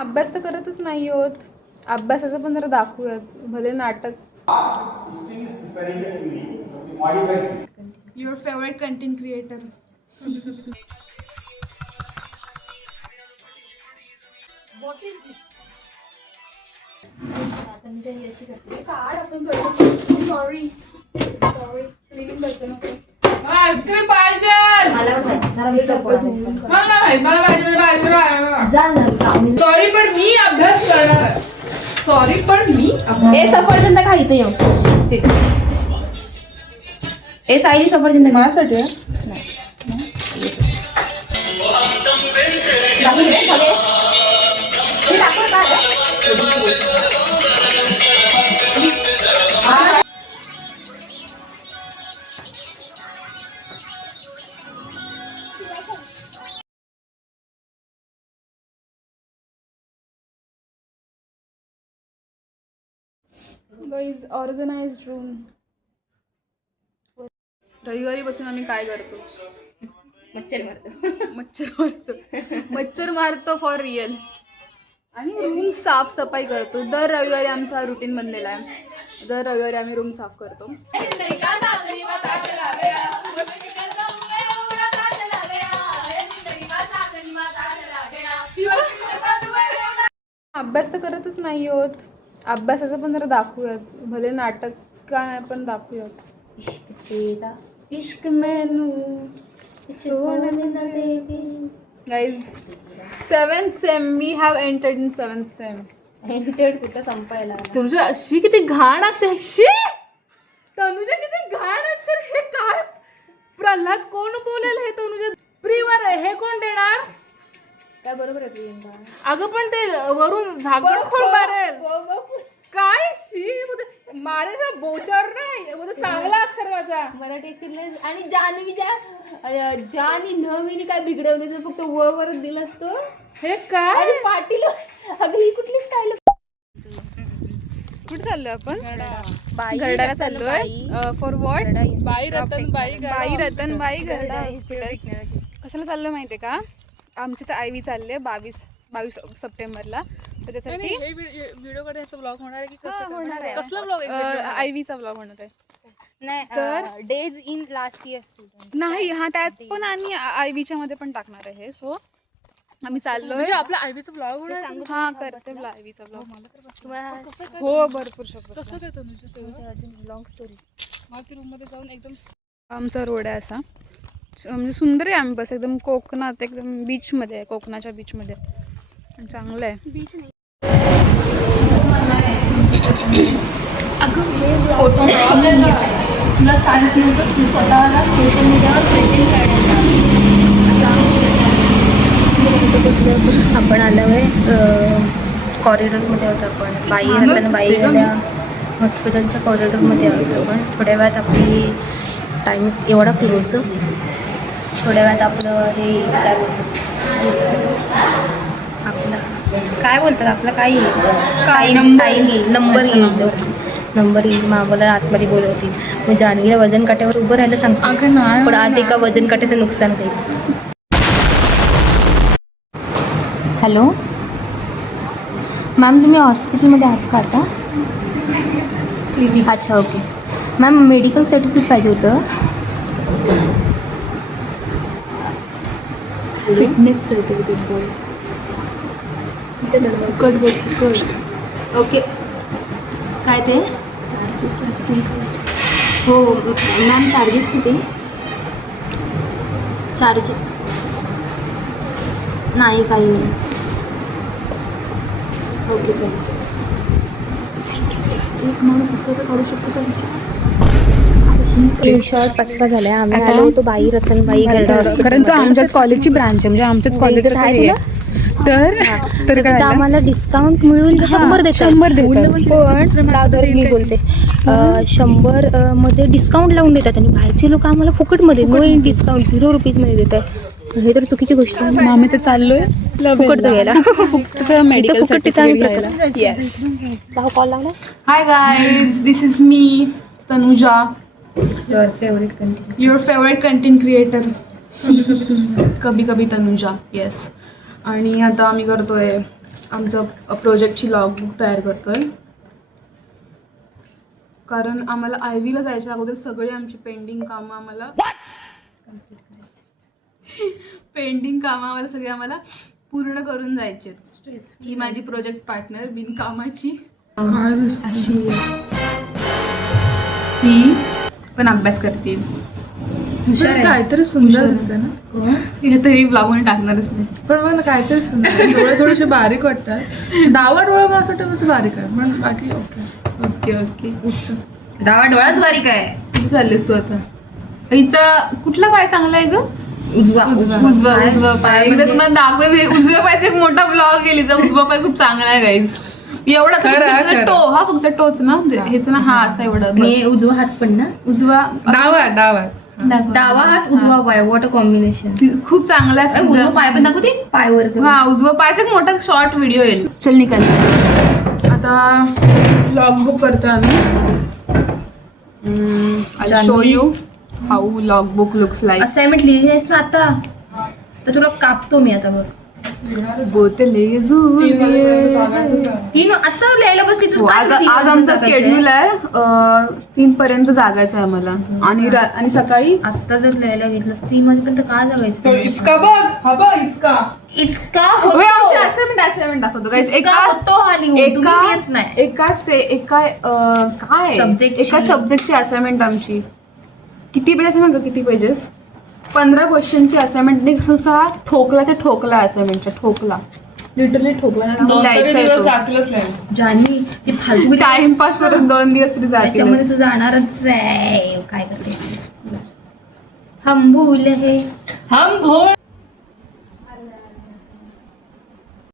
अभ्यास तर करतच नाही होत. अभ्यासाचं पण जरा दाखवूयात, भले नाटक. Your favourite content creator. Sorry ice cream पाहिजे. सॉरी पण मी अभ्यास करणार. सॉरी पण मी सफरचंद खा इथे येऊ. साईली सफरचंद माझ्यासाठी गाईज ऑर्गनाइज्ड रूम. रविवारी बसून आम्ही काय करतो? मच्छर मारतो फॉर रिअल. आणि रूम साफसफाई करतो. दर रविवारी आमचा रुटीन बनलेला आहे. दर रविवारी आम्ही रूम साफ करतो. अभ्यास तर करतच नाही होत. अभ्यासाचं पण जरा दाखवूयात, भले नाटक का नाही पण दाखवूयात. इश्क मेनू guys 7th sem we have entered in 7th sem. कुठं संपायला तनुजा अशी किती घाण अक्षर. तनुजा किती घाण अक्षर. हे काय प्रल्हाद कोण बोलेल हे? तनुजा प्रीवर हे कोण देणार? काय बरोबर आहे प्रियंका. अगं पण ते वरून झाकण खोल मारेल काय. मारेल बोचर नाही. चांगला अक्षर माझा मराठी आणि जानी नवीन काय बिघडवलं फक्त व वरच दिलं असतो. हे काय पाटील. अगं ही कुठलीच काय. कुठे चाललोय आपण? गरडाला चाललोय. For what? बाई रतनबाई गरडा हॉस्पिटल. कशाला चाललोय माहितीये का? आमची तर आयवी चालले 22 सप्टेंबरला. त्याच्यासाठी व्हिडिओ कडे ब्लॉग होणार आहे की कसं होणार आहे? कसला ब्लॉग? आयवीचा ब्लॉग होणार आहे. नाही तर days in last year student नाही. हा त्यात पण आणि आयवीच्या मध्ये पण टाकणार आहे. सो आम्ही चाललोय. आपल्या आयवीचा ब्लॉग होणार. हा करते आयवीचा ब्लॉग. हो भरपूर शब्द. कसं काय तुझी लॉंग स्टोरी. मला ती रूम मध्ये जाऊन एकदम आमचा रोड आहे असा. म्हणजे सुंदर आहे. आम्ही बस एकदम कोकणात, एकदम बीचमध्ये आहे. कोकणाच्या बीचमध्ये चांगलं आहे. बीच नाही. तुला चान्स नव्हतं तू स्वतःला सोशल मीडियावर प्रेझेंट करण्याचा. आपण आल्यावर कॉरिडॉरमध्ये होतो. आपण बाई हॉस्पिटलच्या कॉरिडॉरमध्ये आहोत आपण. थोड्या वेळात आपली टाईम एवढा क्लोज. थोड्या वेळात आपलं हे काय बोलतात आपलं काय येईल नंबर येईल. मामाला आतमध्ये बोलवतील. मी जानवीला वजन काट्यावर उभं राहायला सांगते. पण आज एका वजन काट्याचं नुकसान होईल. हॅलो मॅम, तुम्ही हॉस्पिटलमध्ये आहात का आता? अच्छा ओके मॅम, मेडिकल सर्टिफिकेट पाहिजे होतं. Fitness certificate. ओके काय ते? हो मॅम, चार्जेस किती? चार्जेस नाही काही नाही. Okay sir. एक म्हणून दुसरं काढू शकतो का विचार? विषयात पचका झालाय. आम्ही आलो होतो बाई रतनबाई गरडा. कारण तो आमच्याच कॉलेजची ब्रांच आहे. म्हणजे आमच्याच कॉलेजचं आहे. तर आम्हाला डिस्काउंट मिळून 100 देतात. पण मी बोलते 100 मध्ये डिस्काउंट लावून देतात. आणि बाहेरचे लोक आम्हाला फुकटमध्ये नो इन डिस्काउंट 0 रुपीजमध्ये देतात. हे तर चुकीची गोष्ट आहे. आम्ही तर चाललोय फुकटचं घ्यायला. फुकटचं मेडिकल सर्टिफिकेट. येस. कॉल लावला. Hi guys, this is me Tanuja, your favourite content creator. Kabhi Kabhi Tanuja. Yes. आणि आता आम्ही करतोय आमच्या प्रोजेक्टची लॉगबुक तयार करतोय. कारण आम्हाला आयव्हीला जायच्या अगोदर सगळी आमची पेंडिंग कामं आम्हाला सगळी आम्हाला पूर्ण करून जायचे. ही माझी प्रोजेक्ट पार्टनर बिनकामाची अशी ही पण अभ्यास करते. काहीतरी सुंदर दिसतंय ना. तिथे तर मी ब्लॉगमध्ये टाकणारच नाही. पण मला काहीतरी सुंदर डोळे थोडेसे बारीक वाटतात. डावा डोळा मला असं वाटतं बारीक आहे पण बाकी ओके ओके ओके. उच्च डावा डोळाच बारीक आहे. किती चाललीस तू आता? हिचा कुठला पाय चांगला आहे ग? उजवा उजवा पाय. एकदा तुम्हाला दाखवे उजव्या पायचा एक मोठा ब्लॉग गेली तर उजवा पाय खूप चांगला आहे गाईज. एवढा खरं. टो हा फक्त टोच ना हेच ना हा असा एवढा आणि उजवा हात पण ना. उजवा डावा डावा हात उजवा पाय. What a combination. खूप चांगला आहे. उजवा पाय पण दाखवते. पाय वर करून. हा उजवा पायचा एक मोठा शॉर्ट व्हिडिओ येईल. चल निकाल. आता लॉगबुक करतो आम्ही. I'll show you how logbook looks like. Assignment लिहिली आहेस ना आता तर तुला कापतो मी आता बघ. बोतले ती आता लिहायला बसली तर काय आज किती आज वाजता आमचा जागायचंय? स्केड्यूल आहे 3 पर्यंत जागायचं आहे मला. आणि सकाळी आता जर लिहायला घेतलं तर 3 वाजेपर्यंत का जागायचं? इतका बघ हा बघ इतका इतका होय, आमची होतो. असाइनमेंट दाखवतो guys. इतका होतो हा लिहून. तुम्ही लिहत नाही. काय Subject एका ची. सब्जेक्टची असाइनमेंट आमची किती पेजेस आहे मग? किती पेजेस? 15 क्वेश्चनची असाइनमेंट. ठोकला असाइनमेंटच्या ठोकला लिटरली ठोकला. साचलंच नाही. जान्हवी ती फालतू टाइमपास करून 2 दिवस तरी त्याच्यामध्ये जातील. तू जाणारच आहे. काय करतेस? हम भूल है हम भोळ